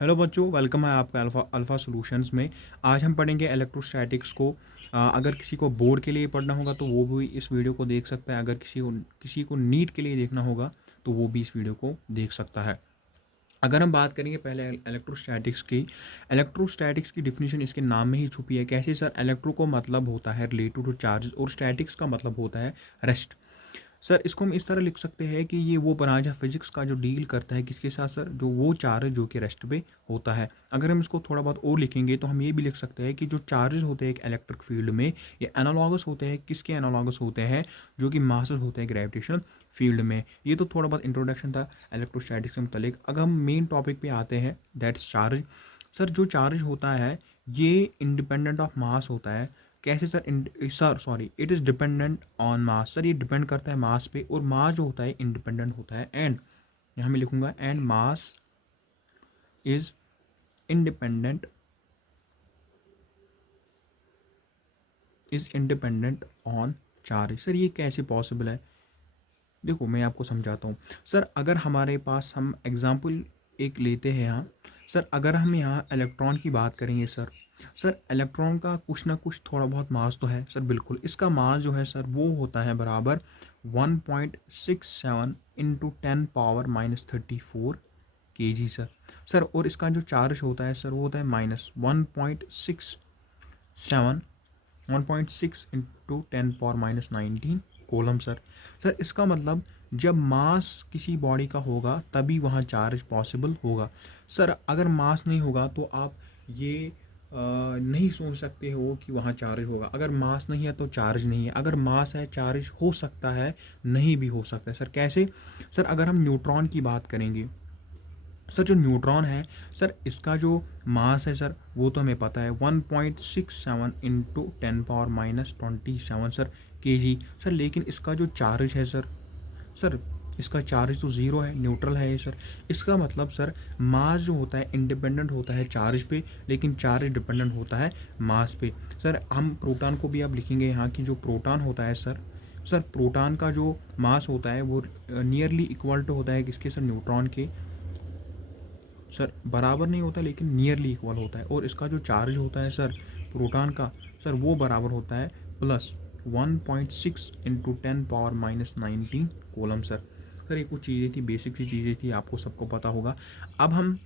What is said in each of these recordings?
Hello बच्चों, welcome है आपका अल्फ़ा अल्फ़ा सॉल्यूशंस में। आज हम पढ़ेंगे इलेक्ट्रोस्टैटिक्स को। अगर किसी को बोर्ड के लिए पढ़ना होगा तो वो भी इस वीडियो को देख सकता है। अगर किसी को नीट के लिए देखना होगा तो वो भी इस वीडियो को देख सकता है। अगर हम बात करेंगे पहले इलेक्ट्रोस्टैटिक्स की डिफिनीशन इसके नाम में ही छुपी है। कैसे सर? इलेक्ट्रो को मतलब होता है रिलेटेड टू चार्ज और स्टैटिक्स का मतलब होता है रेस्ट। सर इसको हम इस तरह लिख सकते हैं कि ये वो ब्रांच है फिजिक्स का जो डील करता है किसके साथ सर? जो वो चार्ज जो कि रेस्ट पे होता है। अगर हम इसको थोड़ा बहुत और लिखेंगे तो हम ये भी लिख सकते हैं कि जो चार्जेस होते हैं एक इलेक्ट्रिक फील्ड में, ये एनालॉगस होते हैं। किसके एनालॉगस होते हैं? जो कि मासेस होते हैं ग्रेविटेशनल फील्ड में। ये तो थोड़ा बहुत इंट्रोडक्शन था इलेक्ट्रोस्टैटिक्स के मुतालिक। अगर हम मेन टॉपिक पे आते हैं, दैट्स चार्ज। सर जो चार्ज होता है ये इंडिपेंडेंट ऑफ मास होता है। कैसे sir? Sir sorry, it is dependent on mass. Sir ये डिपेंड करता है मास पे, और मास जो होता है इंडिपेंडेंट होता है। एंड यहाँ मैं लिखूंगा and mass is independent on charge. Sir ये कैसे पॉसिबल है? देखो मैं आपको समझाता हूँ। सर अगर हमारे पास हम एग्जाम्पल एक लेते हैं यहाँ। सर अगर हम यहाँ इलेक्ट्रॉन की बात करेंगे सर, सर इलेक्ट्रॉन का कुछ ना कुछ थोड़ा बहुत मास तो है सर। बिल्कुल इसका मास जो है सर वो होता है बराबर 1.67 इंटू 10⁻−34 kg सर। सर और इसका जो चार्ज होता है सर वो होता है -1.6 इंटू 10⁻−19 कोलम सर। सर इसका मतलब जब मास किसी बॉडी का होगा तभी वहाँ चार्ज पॉसिबल होगा। सर अगर मास नहीं होगा तो आप ये नहीं सोच सकते हो कि वहाँ चार्ज होगा। अगर मास नहीं है तो चार्ज नहीं है, अगर मास है चार्ज हो सकता है, नहीं भी हो सकता है। सर कैसे? सर अगर हम न्यूट्रॉन की बात करेंगे, सर जो न्यूट्रॉन है सर इसका जो मास है सर वो तो हमें पता है 1.67 इंटू 10⁻−27 सर kg सर। लेकिन इसका जो चार्ज है सर इसका चार्ज तो ज़ीरो है, न्यूट्रल है ये सर। इसका मतलब सर मास जो होता है इंडिपेंडेंट होता है चार्ज पे, लेकिन चार्ज डिपेंडेंट होता है मास पे। सर हम प्रोटॉन को भी आप लिखेंगे यहाँ की जो प्रोटॉन होता है सर, सर प्रोटॉन का जो मास होता है वो नियरली इक्वल टू होता है किसके सर? न्यूट्रॉन के। सर बराबर नहीं होता लेकिन नियरली इक्वल होता है। और इसका जो चार्ज होता है सर प्रोटॉन का, सर वो बराबर होता है +1.6 इंटू 10⁻−19 कोलम सर। सर ये कुछ चीज़ें थी, बेसिक सी चीज़ें थी, आपको सबको पता होगा। अब हम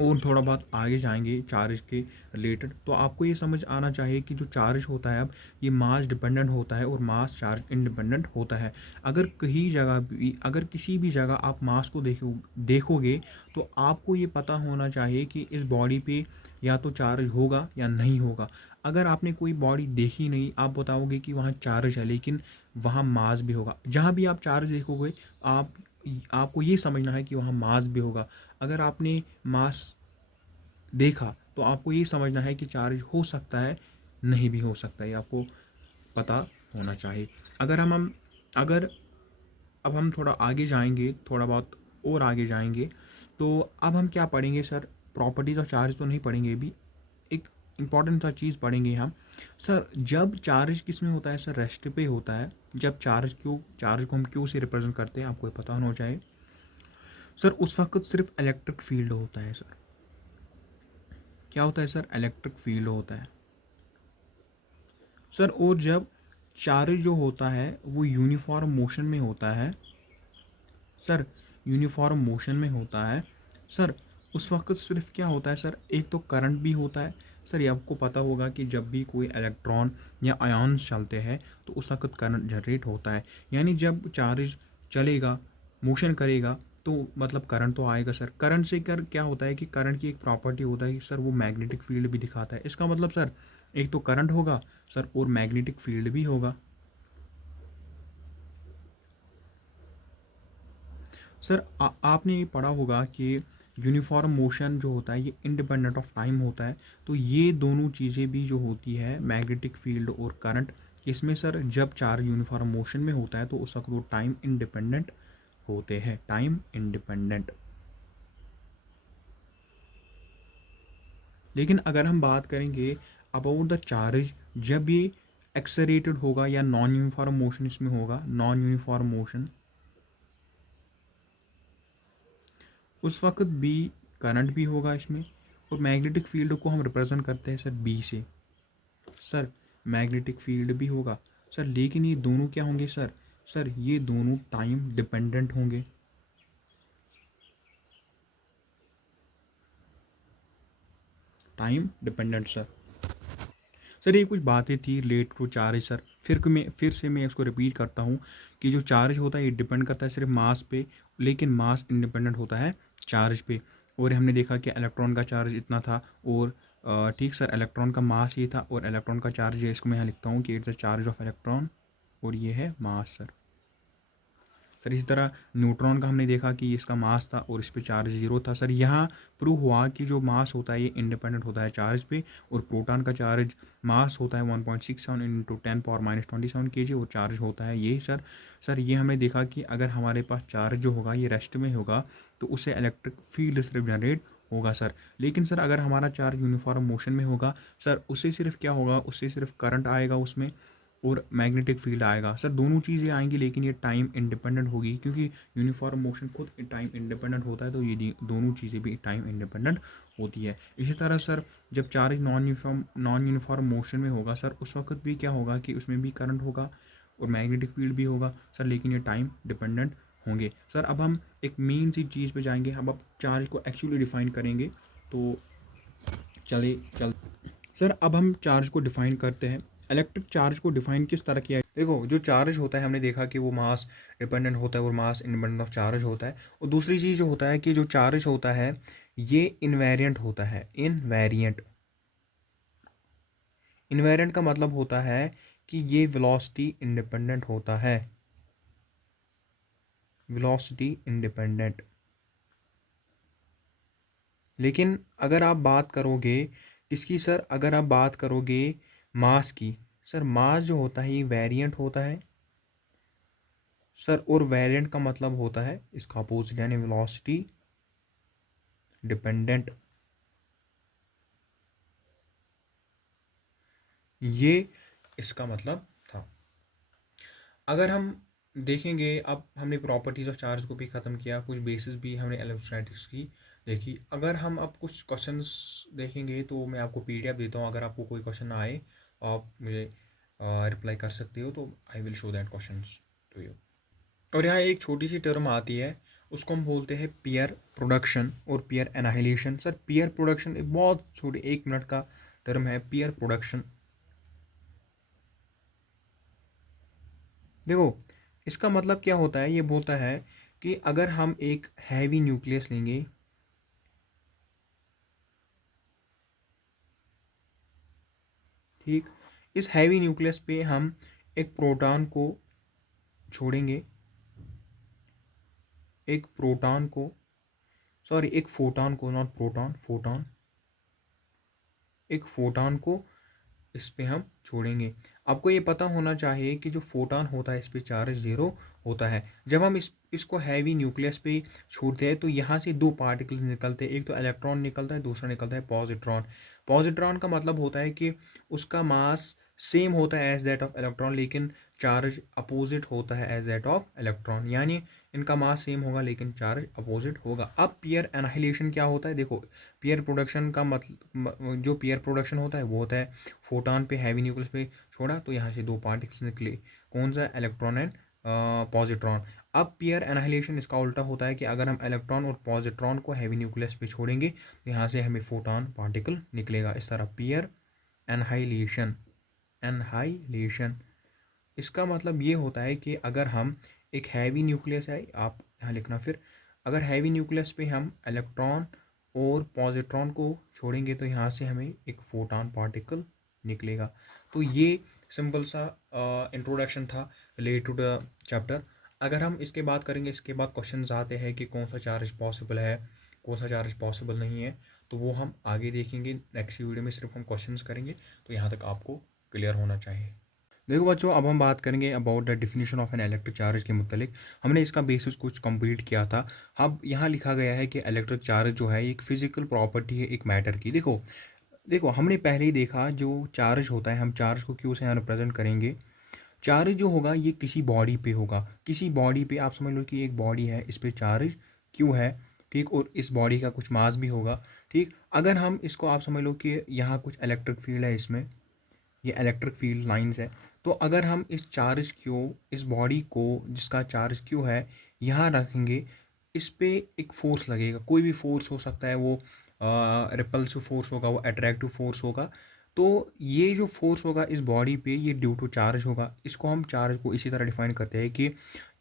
और थोड़ा बहुत आगे जाएंगे चार्ज के रिलेटेड, तो आपको ये समझ आना चाहिए कि जो चार्ज होता है अब ये मास डिपेंडेंट होता है और मास चार्ज इंडिपेंडेंट होता है। अगर कहीं जगह भी, अगर किसी भी जगह आप मास को देखोगे तो आपको ये पता होना चाहिए कि इस बॉडी पे या तो चार्ज होगा या नहीं होगा। अगर आपने कोई बॉडी देखी नहीं, आप बताओगे कि वहाँ चार्ज है लेकिन वहाँ मास भी होगा। जहाँ भी आप चार्ज देखोगे आप आपको ये समझना है कि वहाँ मास भी होगा। अगर आपने मास देखा तो आपको ये समझना है कि चार्ज हो सकता है, नहीं भी हो सकता है, आपको पता होना चाहिए। अगर हम अगर अब हम थोड़ा आगे जाएंगे, थोड़ा बहुत और आगे जाएंगे, तो अब हम क्या पढ़ेंगे सर? प्रॉपर्टीज ऑफ चार्ज तो नहीं पढ़ेंगे अभी। एक इम्पॉर्टेंट सा चीज़ पढ़ेंगे हम। सर जब चार्ज किस में होता है सर? रेस्ट पे होता है। जब चार्ज को हम क्यों से रिप्रेजेंट करते हैं आपको पता होना चाहिए। सर उस वक्त सिर्फ इलेक्ट्रिक फील्ड होता है सर। क्या होता है सर? इलेक्ट्रिक फील्ड होता है सर। और जब चार्ज जो होता है वो यूनिफॉर्म मोशन में होता है सर, यूनिफॉर्म मोशन में होता है सर। उस वक्त सिर्फ क्या होता है सर? एक तो करंट भी होता है सर। ये आपको पता होगा कि जब भी कोई इलेक्ट्रॉन या आयॉन्स चलते हैं तो उस वक्त करंट जनरेट होता है। यानी जब चार्ज चलेगा, मोशन करेगा, तो मतलब करंट तो आएगा सर। करंट से क्या होता है कि करंट की एक प्रॉपर्टी होता है कि सर वो मैग्नेटिक फील्ड भी दिखाता है। इसका मतलब सर एक तो करंट होगा सर और मैग्नेटिक फील्ड भी होगा सर। आपने ये पढ़ा होगा कि यूनिफॉर्म मोशन जो होता है ये इंडिपेंडेंट ऑफ टाइम होता है। तो ये दोनों चीज़ें भी जो होती है मैग्नेटिक फील्ड और करंट, इसमें सर जब चार्ज यूनिफॉर्म मोशन में होता है तो उस वक्त वो टाइम इंडिपेंडेंट होते हैं, टाइम इंडिपेंडेंट। लेकिन अगर हम बात करेंगे अबाउट द चार्ज, जब ये एक्सरेटेड होगा या नॉन यूनिफॉर्म मोशन इसमें होगा, नॉन यूनिफॉर्म मोशन, उस वक्त भी करंट भी होगा इसमें, और मैग्नेटिक फील्ड को हम रिप्रेजेंट करते हैं सर बी से। सर मैग्नेटिक फील्ड भी होगा सर, लेकिन ये दोनों क्या होंगे सर? सर ये दोनों टाइम डिपेंडेंट होंगे। Time dependent sir. सर ये कुछ बातें थी रिलेट टू चार्ज सर। फिर से मैं इसको रिपीट करता हूँ कि जो चार्ज होता है ये डिपेंड करता है सिर्फ मास पे, लेकिन मास इंडिपेंडेंट होता है चार्ज पे। और हमने देखा कि इलेक्ट्रॉन का चार्ज इतना था, और ठीक सर, इलेक्ट्रॉन का मास ये था और इलेक्ट्रॉन का चार्ज, ये इसको मैं यहाँ लिखता हूँ कि it's the charge of electron, और ये है मास सर। सर इसी तरह न्यूट्रॉन का हमने देखा कि इसका मास था और इस पे चार्ज जीरो था। सर यहाँ प्रूव हुआ कि जो मास होता है ये इंडिपेंडेंट होता है चार्ज पे, और प्रोटॉन का चार्ज मास होता है 1.67 इंटू 10⁻27 kg, और चार्ज होता है ये सर। सर ये हमने देखा कि अगर हमारे पास चार्ज जो होगा ये रेस्ट में होगा तो उससे इलेक्ट्रिक फील्ड सिर्फ जनरेट होगा सर। लेकिन सर अगर हमारा चार्ज यूनिफॉर्म मोशन में होगा सर, उससे सिर्फ क्या होगा, उससे सिर्फ करंट आएगा उसमें, और मैग्नेटिक फील्ड आएगा सर। दोनों चीज़ें आएंगी, लेकिन ये टाइम इंडिपेंडेंट होगी, क्योंकि यूनिफॉर्म मोशन खुद टाइम इंडिपेंडेंट होता है, तो ये दोनों चीज़ें भी टाइम इंडिपेंडेंट होती है। इसी तरह सर जब चार्ज नॉन यूनिफॉर्म मोशन में होगा सर, उस वक्त भी क्या होगा कि उसमें भी करंट होगा और मैग्नेटिक फील्ड भी होगा सर, लेकिन ये टाइम डिपेंडेंट होंगे सर। अब हम एक मेन सी चीज़ पे जाएंगे, अब चार्ज को एक्चुअली डिफाइन करेंगे। तो चल सर अब हम चार्ज को डिफाइन करते हैं। इलेक्ट्रिक चार्ज को डिफाइन किस तरह किया है? देखो, जो चार्ज होता है हमने देखा कि वो मास डिपेंडेंट होता है और मास इंडिपेंडेंट ऑफ चार्ज होता है। और दूसरी चीज़ जो होता है कि जो चार्ज होता है ये इनवेरिएंट होता है। इनवेरिएंट, इनवेरिएंट का मतलब होता है कि ये वेलोसिटी इंडिपेंडेंट होता है। Velocity independent. लेकिन अगर आप बात करोगे किसकी सर? अगर आप बात करोगे मास की, सर मास जो होता है ये वेरिएंट होता है सर, और वेरिएंट का मतलब होता है इसका अपोजिट, यानी वेलोसिटी डिपेंडेंट। ये इसका मतलब था। अगर हम देखेंगे, अब हमने प्रॉपर्टीज ऑफ चार्ज को भी ख़त्म किया, कुछ बेसिस भी हमने इलेक्ट्रोस्टैटिक्स की देखी। अगर हम अब कुछ क्वेश्चंस देखेंगे तो मैं आपको पीडीएफ देता हूँ, अगर आपको कोई क्वेश्चन ना आए आप मुझे रिप्लाई कर सकते हो, तो I will show that questions to you. और यहाँ एक छोटी सी टर्म आती है, उसको हम बोलते हैं पीयर प्रोडक्शन और peer annihilation. Sir peer production एक बहुत छोटे 1 मिनट का टर्म है, पीयर प्रोडक्शन। देखो, इसका मतलब क्या होता है, ये बोलता है कि अगर हम एक हैवी न्यूक्लियस लेंगे, ठीक, इस हैवी न्यूक्लियस पे हम एक प्रोटॉन को छोड़ेंगे, एक प्रोटॉन को, सॉरी एक फोटॉन को, नॉट प्रोटॉन, फोटॉन, एक फोटॉन को इस पे हम छोड़ेंगे। आपको ये पता होना चाहिए कि जो फोटॉन होता है इस पे चार्ज ज़ीरो होता है। जब हम इसको हैवी न्यूक्लियस पे छोड़ते हैं तो यहाँ से दो पार्टिकल्स निकलते हैं, एक तो इलेक्ट्रॉन निकलता है, दूसरा निकलता है पॉजिट्रॉन। पॉजिट्रॉन का मतलब होता है कि उसका मास सेम होता है एज दैट ऑफ इलेक्ट्रॉन, लेकिन चार्ज अपोजिट होता है एज दैट ऑफ इलेक्ट्रॉन, यानी इनका मास सेम होगा लेकिन चार्ज अपोजिट होगा। अब पीयर एनाहिलेशन क्या होता है? देखो, पीयर प्रोडक्शन का मतलब, जो पीयर प्रोडक्शन होता है वो होता है फोटॉन पे हैवी न्यूक्लियस पे छोड़ा तो यहाँ से दो पार्टिकल्स निकले, कौन सा? Electron and positron. अब पीयर एनाहिलेशन इसका उल्टा होता है कि अगर हम इलेक्ट्रॉन और पॉजिट्रॉन को हैवी न्यूक्लियस पे छोड़ेंगे तो यहाँ से हमें फोटॉन पार्टिकल निकलेगा। इस तरह पीयर एनहाइलेशन। एनहाइलेशन इसका मतलब ये होता है कि अगर हम एक हैवी न्यूक्लियस है, आप यहाँ लिखना फिर, अगर हैवी न्यूक्लियस पे हम इलेक्ट्रॉन और पॉजिट्रॉन को छोड़ेंगे तो यहाँ से हमें एक फोटॉन पार्टिकल निकलेगा। तो ये सिंपल सा इंट्रोडक्शन था रिलेटेड टू द चैप्टर। अगर हम इसके बात करेंगे, इसके बाद क्वेश्चंस आते हैं कि कौन सा चार्ज पॉसिबल है, कौन सा चार्ज पॉसिबल नहीं है, तो वो हम आगे देखेंगे नेक्स्ट वीडियो में। सिर्फ हम क्वेश्चंस करेंगे, तो यहाँ तक आपको क्लियर होना चाहिए। देखो बच्चों, अब हम बात करेंगे about the definition of an electric charge के मुतालिक। हमने इसका बेसिस कुछ कंप्लीट किया था। अब यहाँ लिखा गया है कि इलेक्ट्रिक चार्ज जो है एक फिजिकल प्रॉपर्टी है एक मैटर की। देखो देखो हमने पहले ही देखा जो चार्ज होता है, हम चार्ज को क्यू से यहाँ रिप्रेजेंट करेंगे। चार्ज जो होगा ये किसी बॉडी पे होगा, किसी बॉडी पे, आप समझ लो कि एक बॉडी है, इस पे चार्ज क्यू है, ठीक, और इस बॉडी का कुछ मास भी होगा। ठीक, अगर हम इसको आप समझ लो कि यहाँ कुछ इलेक्ट्रिक फील्ड है, इसमें ये इलेक्ट्रिक फील्ड लाइंस है, तो अगर हम इस चार्ज क्यू, इस बॉडी को जिसका चार्ज क्यू है यहाँ रखेंगे, इस पे एक फोर्स लगेगा, कोई भी फोर्स हो सकता है, वो रिपल्सिव फोर्स होगा, वो अट्रैक्टिव फोर्स होगा। तो ये जो फोर्स होगा इस बॉडी पे, ये ड्यू टू चार्ज होगा। इसको हम चार्ज को इसी तरह डिफाइन करते हैं कि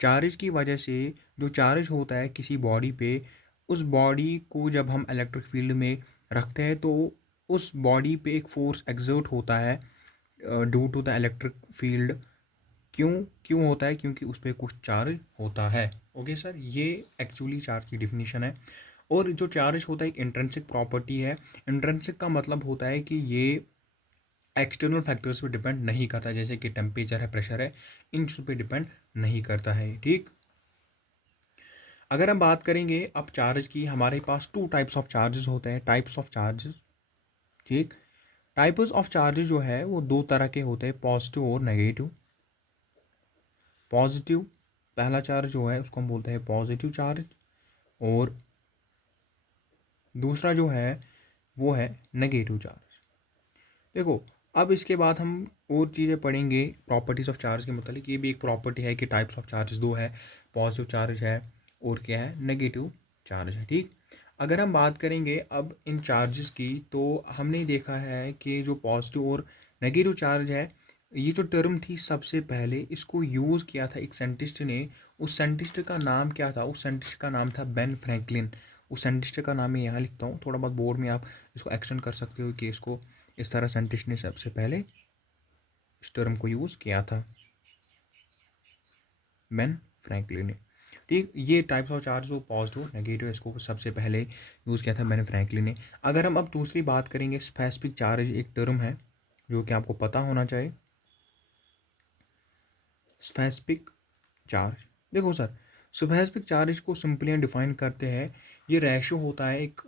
चार्ज की वजह से जो चार्ज होता है किसी बॉडी पे, उस बॉडी को जब हम इलेक्ट्रिक फील्ड में रखते हैं तो उस बॉडी पे एक फोर्स एक्सर्ट होता है due to the electric field. क्यों क्यों होता है? क्योंकि उस पर कुछ चार्ज होता है। ओके सर, ये एक्चुअली चार्ज की डिफिनीशन है। और जो चार्ज होता है एक इंट्रिंसिक प्रॉपर्टी है। इंट्रिंसिक का मतलब होता है कि ये एक्सटर्नल फैक्टर्स पे डिपेंड नहीं करता, जैसे कि टेम्परेचर है, प्रेशर है, इन सब पे डिपेंड नहीं करता है। ठीक, अगर हम बात करेंगे अब चार्ज की, हमारे पास टू टाइप्स ऑफ चार्जेस होते हैं, टाइप्स ऑफ चार्जेस। ठीक, टाइप्स ऑफ चार्जेस जो है वो दो तरह के होते हैं, पॉजिटिव और नेगेटिव। पॉजिटिव पहला चार्ज जो है उसको हम बोलते हैं पॉजिटिव चार्ज, और दूसरा जो है वो है नेगेटिव चार्ज। देखो, अब इसके बाद हम और चीज़ें पढ़ेंगे प्रॉपर्टीज़ ऑफ चार्ज के मतलब। ये भी एक प्रॉपर्टी है कि टाइप्स ऑफ चार्जेस दो है, पॉजिटिव चार्ज है और क्या है, नेगेटिव चार्ज है। ठीक, अगर हम बात करेंगे अब इन चार्जेस की, तो हमने देखा है कि जो पॉजिटिव और नेगेटिव चार्ज है, ये जो टर्म थी सबसे पहले इसको यूज़ किया था एक साइंटिस्ट ने। उस साइंटिस्ट का नाम क्या था? उस साइंटिस्ट का नाम था बेन फ्रैंकलिन। उस साइंटिस्ट का नाम मैं यहाँ लिखता हूँ, थोड़ा बहुत बोर्ड में आप इसको एक्सटेंड कर सकते हो कि इसको इस तरह साइंटिस्ट ने सबसे पहले इस टर्म को यूज़ किया था, बेन फ्रैंकलिन ने। ठीक, ये टाइप्स ऑफ चार्ज जो पॉजिटिव नेगेटिव, इसको सबसे पहले यूज़ किया था बेन फ्रैंकलिन ने। अगर हम अब दूसरी बात करेंगे, स्पेसिफिक चार्ज एक टर्म है जो कि आपको पता होना चाहिए। स्पेसिफिक चार्ज, देखो सर, स्पेसिफिक चार्ज को सिंपली डिफाइन करते हैं, ये रेशो होता है एक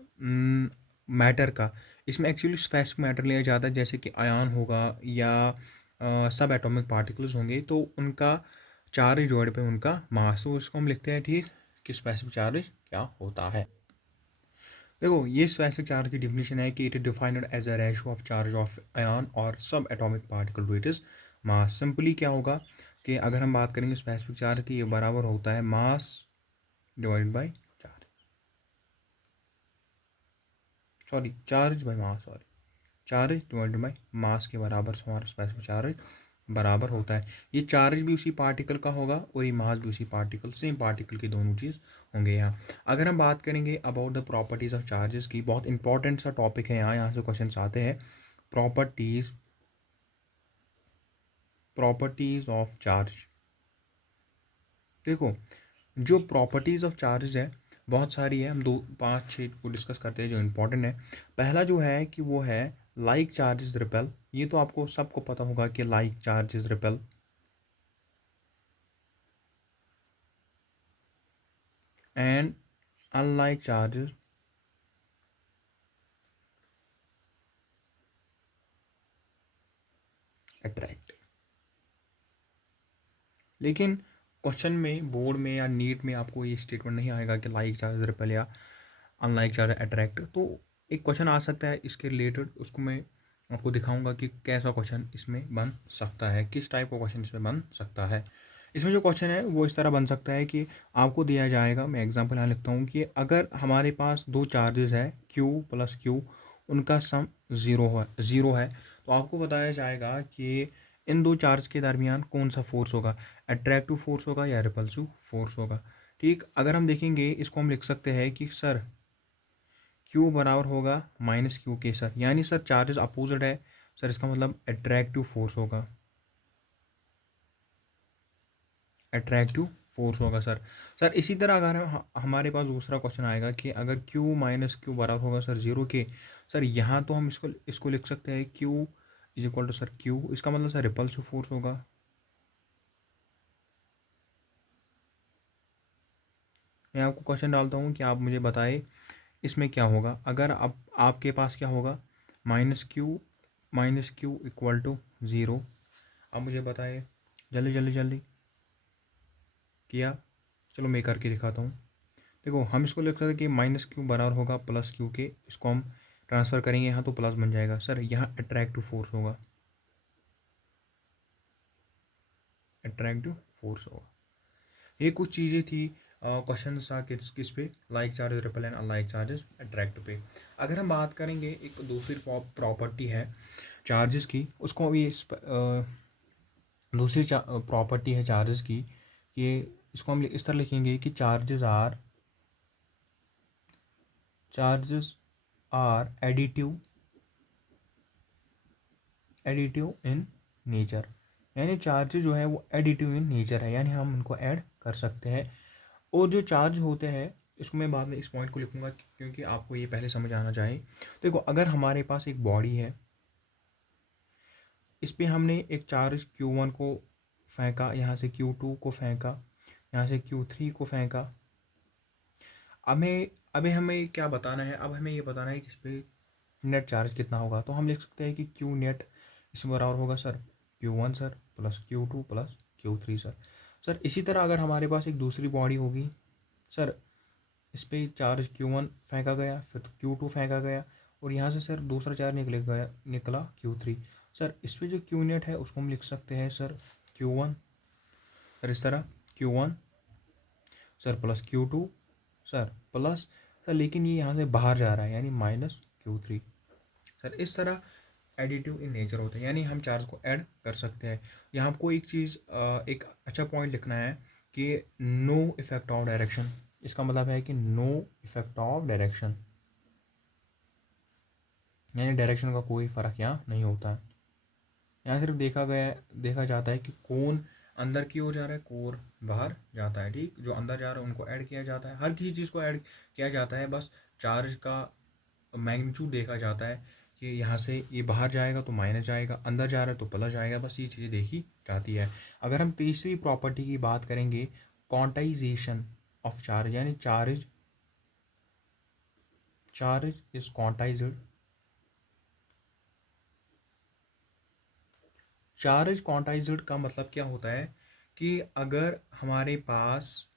मैटर का। इसमें एक्चुअली स्पेसिफिक मैटर लिया जाता है, जैसे कि आयन होगा या सब एटॉमिक पार्टिकल्स होंगे, तो उनका चार्ज डिवाइड पे उनका मास, तो उसको हम लिखते हैं। ठीक, कि स्पेसिफिक चार्ज क्या होता है। देखो, ये स्पेसिफिक चार्ज की डिफिनीशन है कि it is defined as a ratio of charge of ion और sub atomic particle to it is mass. Simply क्या होगा कि अगर हम बात करेंगे स्पेसिफिक चार्ज की, ये बराबर होता है mass divided by charge, sorry charge by mass, sorry charge divided by mass के बराबर से हमारा स्पेसिफिक चार्ज बराबर होता है। ये चार्ज भी उसी पार्टिकल का होगा और ये मास भी उसी पार्टिकल, सेम पार्टिकल की दोनों चीज़ होंगे यहाँ। अगर हम बात करेंगे about the properties of charges की, बहुत इंपॉर्टेंट सा टॉपिक है यहाँ, से क्वेश्चन आते हैं। Properties of charge. देखो, जो प्रॉपर्टीज़ ऑफ चार्जेस है बहुत सारी है, हम दो पाँच छः को डिस्कस करते हैं जो इंपॉर्टेंट है। पहला जो है कि वो है लाइक चार्जेस रिपेल। ये तो आपको सबको पता होगा कि like charges repel, and unlike charges attract. लेकिन क्वेश्चन में, बोर्ड में या नीट में आपको ये स्टेटमेंट नहीं आएगा कि लाइक चार्ज रिपेल या अनलाइक चार्ज अट्रैक्ट। तो एक क्वेश्चन आ सकता है इसके रिलेटेड, उसको मैं आपको दिखाऊंगा कि कैसा क्वेश्चन इसमें बन सकता है, किस टाइप का क्वेश्चन इसमें बन सकता है। इसमें जो क्वेश्चन है वो इस तरह बन सकता है कि आपको दिया जाएगा, मैं एग्जांपल यहाँ लिखता हूँ कि अगर हमारे पास दो चार्जेस है Q प्लस Q, उनका सम ज़ीरो है, तो आपको बताया जाएगा कि इन दो चार्ज के दरमियान कौन सा फोर्स होगा, अट्रैक्टिव फोर्स होगा या रिपल्सिव फोर्स होगा। ठीक, अगर हम देखेंगे इसको हम लिख सकते हैं कि सर Q बराबर होगा माइनस क्यू के, सर यानी सर चार्जेस अपोजिट है, सर इसका मतलब अट्रैक्टिव फोर्स होगा, अट्रैक्टिव फोर्स होगा सर। सर इसी तरह अगर हमारे पास दूसरा क्वेश्चन आएगा कि अगर Q माइनस क्यू बराबर होगा सर जीरो के, सर यहाँ तो हम इसको इसको लिख सकते हैं Q is equal to sir Q, इसका मतलब सर रिपल्सिव फोर्स होगा। मैं आपको क्वेश्चन डालता हूँ कि आप मुझे बताएं इसमें क्या होगा। अगर आप आपके पास क्या होगा, minus Q equal to zero. आप मुझे बताएं, जल्दी जल्दी जल्दी किया, चलो मैं करके दिखाता हूँ। देखो हम इसको लिख सकते हैं कि माइनस क्यू बराबर होगा प्लस क्यू के, इसको हम ट्रांसफ़र करेंगे यहाँ तो प्लस बन जाएगा। सर यहाँ अट्रैक्टिव फोर्स होगा, अट्रैक्टिव फोर्स होगा। ये कुछ चीज़ें थी, क्वेश्चन था किस पे, like charges repel and unlike charges attract पे। अगर हम बात करेंगे एक दूसरी प्रॉपर्टी है चार्जेस की, उसको भी दूसरी प्रॉपर्टी है चार्जेस की, कि इसको हम इस तरह लिखेंगे कि charges are additive in nature, यानी चार्जेस जो है वो एडिटिव इन नेचर है, यानी हम उनको ऐड कर सकते हैं। और जो चार्ज होते हैं, इसको मैं बाद में इस पॉइंट को लिखूंगा क्योंकि आपको ये पहले समझ आना चाहिए। देखो अगर हमारे पास एक बॉडी है, इस पर हमने एक चार्ज Q1 को फेंका, यहाँ से Q2 को फेंका, यहाँ से Q3 को फेंका। अभी हमें क्या बताना है, अब हमें ये बताना है कि इस पर नेट चार्ज कितना होगा। तो हम लिख सकते हैं कि Q नेट इसमें बराबर होगा sir Q1 sir plus Q2 plus Q3 sir. Sir इसी तरह अगर हमारे पास एक दूसरी बॉडी होगी, सर इस पर चार्ज Q1 फेंका गया, फिर Q2 फेंका गया, और यहाँ से सर दूसरा चार्ज निकला Q3। सर इस पर जो Q नेट है उसको हम लिख सकते हैं सर Q1 सर इस तरह Q1 sir plus Q2 sir plus sir, लेकिन ये यहाँ से बाहर जा रहा है यानी माइनस Q3 सर। इस तरह एडिटिव इन नेचर होते हैं, यानी हम चार्ज को ऐड कर सकते हैं। यहाँ आपको एक चीज़, एक अच्छा पॉइंट लिखना है कि नो इफेक्ट ऑफ डायरेक्शन, इसका मतलब है कि नो इफेक्ट ऑफ डायरेक्शन, यानी डायरेक्शन का कोई फ़र्क यहाँ नहीं होता है। यहाँ सिर्फ देखा जाता है कि कौन अंदर की ओर जा रहा है, कौन बाहर जाता है। ठीक, जो अंदर जा रहा है उनको ऐड किया जाता है, हर किसी चीज़ को ऐड किया जाता है, बस चार्ज का मैग्नीट्यूड देखा जाता है कि यहाँ से ये बाहर जाएगा तो माइनस जाएगा, अंदर जा रहा है तो प्लस जाएगा, बस ये चीज़ें देखी जाती है। अगर हम तीसरी प्रॉपर्टी की बात करेंगे, क्वांटाइजेशन ऑफ चार्ज, यानी charge is quantized. Charge quantized का मतलब क्या होता है कि अगर हमारे पास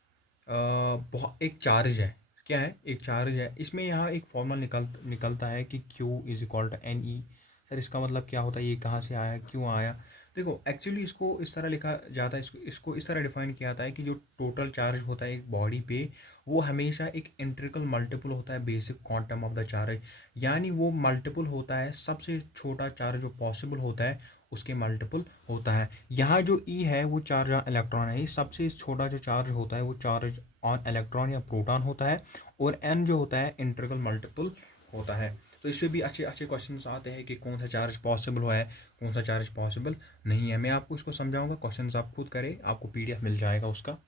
बहुत एक चार्ज है, क्या है, एक चार्ज है, इसमें यहाँ एक फॉर्मूला निकलता है कि Q is equal to n e. Sir इसका मतलब क्या होता है, ये कहाँ से आया, क्यों आया। देखो एक्चुअली इसको इस तरह लिखा जाता है, इसको इस तरह डिफाइन किया जाता है कि जो टोटल चार्ज होता है एक बॉडी पे, वो हमेशा एक इंट्रिकल मल्टीपल होता है basic quantum of the charge, यानी वो मल्टीपल होता है, सबसे छोटा चार्ज जो पॉसिबल होता है उसके मल्टीपल होता है। यहाँ जो ई है वो चार्ज ऑन इलेक्ट्रॉन है, ये सबसे छोटा जो चार्ज होता है वो चार्ज ऑन इलेक्ट्रॉन या प्रोटॉन होता है, और एन जो होता है इंटीग्रल मल्टीपल होता है। तो इससे भी अच्छे अच्छे क्वेश्चंस आते हैं कि कौन सा चार्ज पॉसिबल है, कौन सा चार्ज पॉसिबल नहीं है। मैं आपको इसको समझाऊंगा, क्वेश्चंस आप खुद करें, आपको पीडीएफ मिल जाएगा उसका।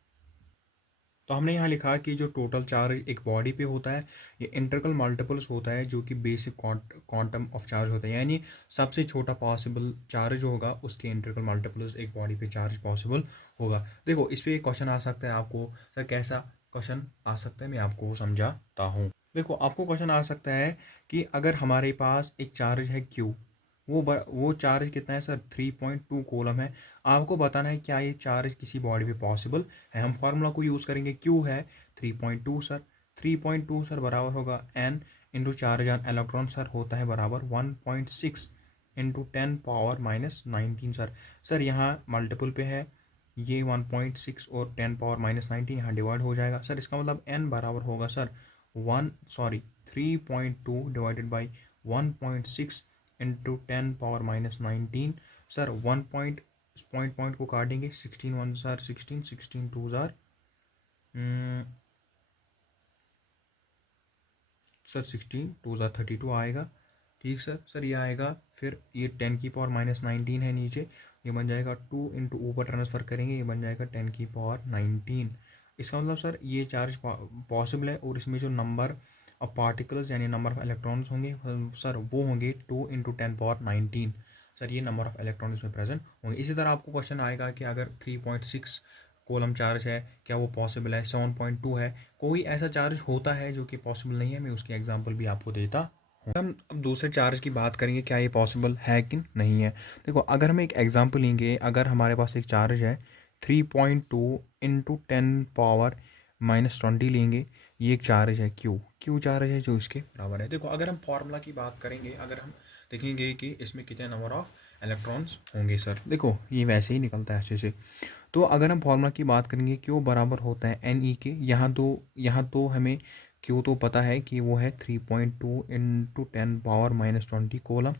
तो हमने यहाँ लिखा कि जो टोटल चार्ज एक बॉडी पे होता है ये इंटीग्रल मल्टीपल्स होता है, जो कि बेसिक क्वांटम ऑफ चार्ज होता है, यानी सबसे छोटा पॉसिबल चार्ज होगा उसके इंटीग्रल मल्टीपल्स एक बॉडी पे चार्ज पॉसिबल होगा। देखो इस पर एक क्वेश्चन आ सकता है आपको, सर कैसा क्वेश्चन आ सकता है, मैं आपको समझाता हूँ। देखो आपको क्वेश्चन आ सकता है कि अगर हमारे पास एक चार्ज है Q, वो चार्ज कितना है सर 3.2 कूलम है। आपको बताना है क्या ये चार्ज किसी बॉडी पे पॉसिबल है। हम फार्मूला को यूज़ करेंगे, Q है 3.2 सर, 3.2 सर बराबर होगा N into charge on electron sir होता है बराबर 1.6 इंटू 10⁻⁻19 सर। सर यहाँ मल्टीपल पे है, ये 1.6 और 10⁻⁻19 यहाँ डिवाइड हो जाएगा सर, इसका मतलब N बराबर होगा sir 3.2 divided by 1.6 into 10⁻⁻19 sir. Point को काटेंगे, 16 1 ज़ार 16, 16 2 ज़ार सर 16 2 ज़ार 32 आएगा। ठीक सर ये आएगा, फिर ये 10⁻⁻19 है नीचे, ये बन जाएगा 2 इंटू ऊपर ट्रांसफ़र करेंगे, ये बन जाएगा 10⁻19। इसका मतलब सर ये चार्ज पॉसिबल है, और इसमें जो नंबर ऑफ पार्टिकल्स यानी नंबर ऑफ इलेक्ट्रॉन्स होंगे सर वो होंगे 2 इंटू 10⁻19 सर, ये नंबर ऑफ इलेक्ट्रॉन इसमें प्रेजेंट होंगे। इसी तरह आपको क्वेश्चन आएगा कि अगर 3.6 कोलम चार्ज है क्या वो पॉसिबल है, 7.2 है, कोई ऐसा चार्ज होता है जो कि पॉसिबल नहीं है, मैं उसकी एग्जांपल भी आपको देता हूँ। हम अब दूसरे चार्ज की बात करेंगे क्या ये पॉसिबल है कि नहीं है। देखो अगर हम एक एग्जांपल लेंगे, अगर हमारे पास एक चार्ज है 3.2 इंटू 10 पावर -20 लेंगे, ये एक चार्ज है क्यू, क्यू चार्ज है जो इसके बराबर है। देखो अगर हम फार्मूला की बात करेंगे, अगर हम देखेंगे कि इसमें कितने नंबर ऑफ इलेक्ट्रॉन्स होंगे सर, देखो ये वैसे ही निकलता है अच्छे से। तो अगर हम फार्मूला की बात करेंगे, क्यू बराबर होता है एन ई के, यहाँ तो हमें क्यू तो पता है कि वो है 3.2 इंटू 10⁻⁻20 कोलम,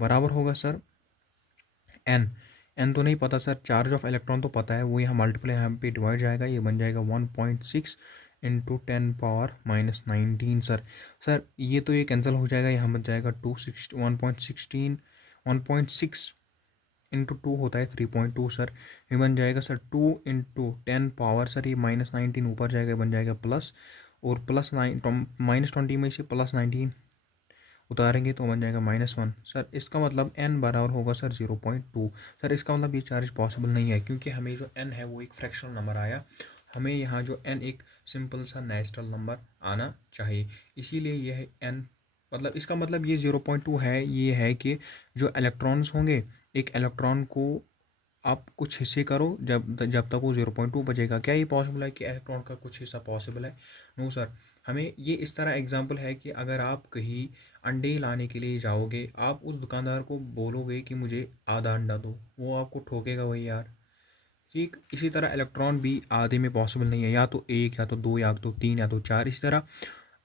बराबर होगा सर एन, एन तो नहीं पता सर, चार्ज ऑफ इलेक्ट्रॉन तो पता है, वो यहाँ मल्टीप्लाई यहाँ पे डिवाइड जाएगा, ये बन जाएगा 1.6 इंटू 10⁻⁻19 सर। सर ये तो ये कैंसिल हो जाएगा, यहाँ बन जाएगा 1.6 इंटू 2 होता है 3.2 सर, ये बन जाएगा सर 2 इंटू 10 पावर, सर ये -19 ऊपर जाएगा, बन जाएगा प्लस, और +9 -20 में से +19 उतारेंगे तो बन जाएगा -1 सर। इसका मतलब n बराबर होगा सर 0.2 सर। इसका मतलब ये चार्ज पॉसिबल नहीं है, क्योंकि हमें जो n है वो एक फ्रैक्शनल नंबर आया, हमें यहाँ जो n एक सिंपल सा नेचुरल नंबर आना चाहिए, इसीलिए यह n, मतलब इसका मतलब ये 0.2 है, ये है कि जो इलेक्ट्रॉन्स होंगे, एक इलेक्ट्रॉन को आप कुछ हिस्से करो जब तक वो 0.2 बचेगा। क्या ये पॉसिबल है कि इलेक्ट्रॉन का कुछ हिस्सा पॉसिबल है? No sir. हमें ये इस तरह एग्जांपल है कि अगर आप कहीं अंडे लाने के लिए जाओगे, आप उस दुकानदार को बोलोगे कि मुझे आधा अंडा दो, वो आपको ठोकेगा वही यार। ठीक इसी तरह इलेक्ट्रॉन भी आधे में पॉसिबल नहीं है, या तो एक, या तो दो, या तो तीन, या तो चार। इसी तरह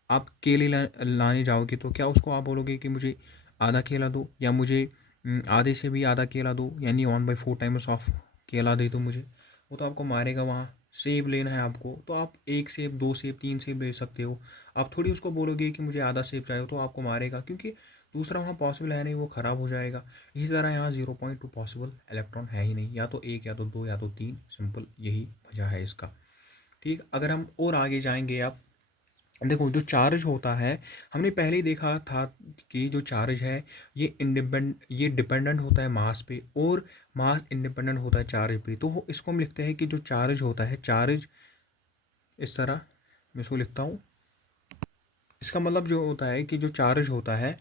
आप केले लाने जाओगे तो क्या उसको आप बोलोगे कि मुझे आधा केला दो, या मुझे आधे से भी आधा केला दो, यानी 1/4 टाइम्स ऑफ केला दे दो मुझे, वो तो आपको मारेगा। वहाँ सेब लेना है आपको, तो आप एक सेब, दो सेब, तीन सेब ले सकते हो, आप थोड़ी उसको बोलोगे कि मुझे आधा सेब चाहिए, तो आपको मारेगा, क्योंकि दूसरा वहाँ पॉसिबल है नहीं, वो ख़राब हो जाएगा। इसी तरह यहाँ 0.2 पॉसिबल इलेक्ट्रॉन है ही नहीं, या तो एक, या तो दो, या तो तीन, सिंपल यही वजह है इसका। ठीक, अगर हम और आगे जाएंगे, आप देखो जो चार्ज होता है, हमने पहले ही देखा था कि जो चार्ज है ये डिपेंडेंट होता है मास पे, और मास इंडिपेंडेंट होता है चार्ज पे। तो इसको हम लिखते हैं कि जो चार्ज होता है, चार्ज इस तरह मैं इसको लिखता हूँ, इसका मतलब जो होता है कि जो चार्ज होता है